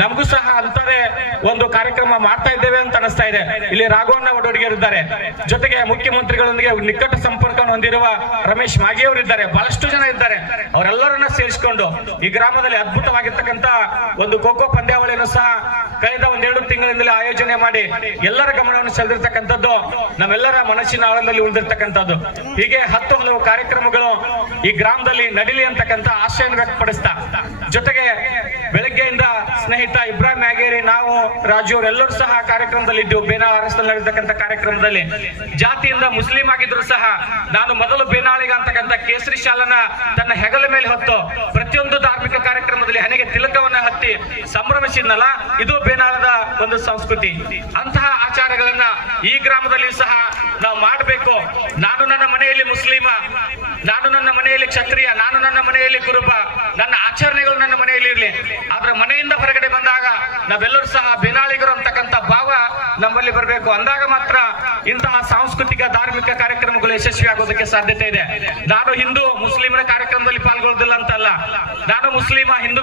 ನಮಗೂ ಸಹ ಅಂತಾರೆ ಒಂದು ಕಾರ್ಯಕ್ರಮ ಮಾಡ್ತಾ ಇದ್ದೇವೆ ಅಂತ ಅನಿಸ್ತಾ ಇದೆ. ಇಲ್ಲಿ ರಾಘವಣ್ಣ ಒಡೋಡಿಗರಿದ್ದಾರೆ, ಜೊತೆಗೆ ಮುಖ್ಯಮಂತ್ರಿಗಳೊಂದಿಗೆ ನಿಕಟ ಸಂಪರ್ಕವನ್ನು ಹೊಂದಿರುವ ರಮೇಶ್ ಮಾಗಿಯವರಿದ್ದಾರೆ, ಬಹಳಷ್ಟು ಜನ ಇದ್ದಾರೆ. ಅವರೆಲ್ಲರನ್ನ ಸೇರಿಸಿಕೊಂಡು ಈ ಗ್ರಾಮದಲ್ಲಿ ಅದ್ಭುತವಾಗಿರ್ತಕ್ಕಂಥ ಒಂದು ಖೋಖೋ ಪಂದ್ಯಾವಳಿಯನ್ನು ಸಹ ಕಳೆದ ಒಂದೆರಡು ತಿಂಗಳಿಂದಲೇ ಆಯೋಜನೆ ಮಾಡಿ ಎಲ್ಲರ ಗಮನವನ್ನು ಸೆಳೆದಿರ್ತಕ್ಕಂಥದ್ದು ನಮ್ಮೆಲ್ಲರ ಮನಸ್ಸಿನ ಆಳದಲ್ಲಿ ಉಳಿದಿರ್ತಕ್ಕಂಥದ್ದು. ಹೀಗೆ 10 ಹಲವು ಕಾರ್ಯಕ್ರಮಗಳು ಈ ಗ್ರಾಮದಲ್ಲಿ ನಡೀಲಿ ಅಂತಕ್ಕಂಥ ಆಶೆಯನ್ನು ವ್ಯಕ್ತಪಡಿಸ್ತಾ, ಜೊತೆಗೆ ಬೆಳಗ್ಗೆಯಿಂದ ಸ್ನೇಹಿತ ಇಬ್ರಾಹಿಂ ಮ್ಯಾಗೇರಿ, ನಾವು ರಾಜು ಅವರೆಲ್ಲರೂ ಸಹ ಕಾರ್ಯಕ್ರಮದಲ್ಲಿ ಇದ್ದು ಬೇನಾರಸ್ನಲ್ಲಿ ನಡೆದಕ್ಕಂಥ ಕಾರ್ಯಕ್ರಮದಲ್ಲಿ ಜಾತಿಯಿಂದ ಮುಸ್ಲಿಂ ಆಗಿದ್ರು ಸಹ ನಾನು ಮೊದಲು ಬೇನಾಳಿಗ ಅಂತಕ್ಕಂಥ ಕೇಸರಿ ಶಾಲನ ತನ್ನ ಹೆಗಲ ಮೇಲೆ ಹೊತ್ತು ಪ್ರತಿಯೊಂದು ಧಾರ್ಮಿಕ ಕಾರ್ಯಕ್ರಮದಲ್ಲಿ ಹಣೆಗೆ ತಿಲಕವನ್ನ ಹತ್ತಿ ಸಂಭ್ರಮಿಸಿದ್ನಲ್ಲ, ಇದು ಬೇನಾಳದ ಒಂದು ಸಂಸ್ಕೃತಿ. ಅಂತಹ ಆಚಾರಗಳನ್ನ ಈ ಗ್ರಾಮದಲ್ಲಿ ಸಹ ನಾವು ಮಾಡಬೇಕು. ನಾನು ನನ್ನ ಮನೆಯಲ್ಲಿ ಮುಸ್ಲಿಮ, ನಾನು ನನ್ನ ಮನೆಯಲ್ಲಿ ಕ್ಷತ್ರಿಯ, ನಾನು ನನ್ನ ಮನೆಯಲ್ಲಿ ಕುರುಬ, ನನ್ನ ಆಚರಣೆಗಳು ನನ್ನ ಮನೆಯಲ್ಲಿ ಇರಲಿ. ಆದ್ರೆ ಮನೆಯಿಂದ ಹೊರಗಡೆ ಬಂದಾಗ ನಾವೆಲ್ಲರೂ ಸಹ ಬೇನಾಳಿಗರು ಅಂತಕ್ಕಂಥ ಭಾವ ನಮ್ಮಲ್ಲಿ ಬರಬೇಕು. ಅಂದಾಗ ಮಾತ್ರ ಇಂತಹ ಸಾಂಸ್ಕೃತಿಕ ಧಾರ್ಮಿಕ ಕಾರ್ಯಕ್ರಮಗಳು ಯಶಸ್ವಿ ಆಗೋದಕ್ಕೆ ಸಾಧ್ಯತೆ ಇದೆ. ನಾನು ಹಿಂದೂ ಮುಸ್ಲಿಮರ ಕಾರ್ಯಕ್ರಮದಲ್ಲಿ ಪಾಲ್ಗೊಳ್ಳೋದಿಲ್ಲ ಅಂತಲ್ಲ, ನಾನು ಮುಸ್ಲಿಮ ಹಿಂದೂ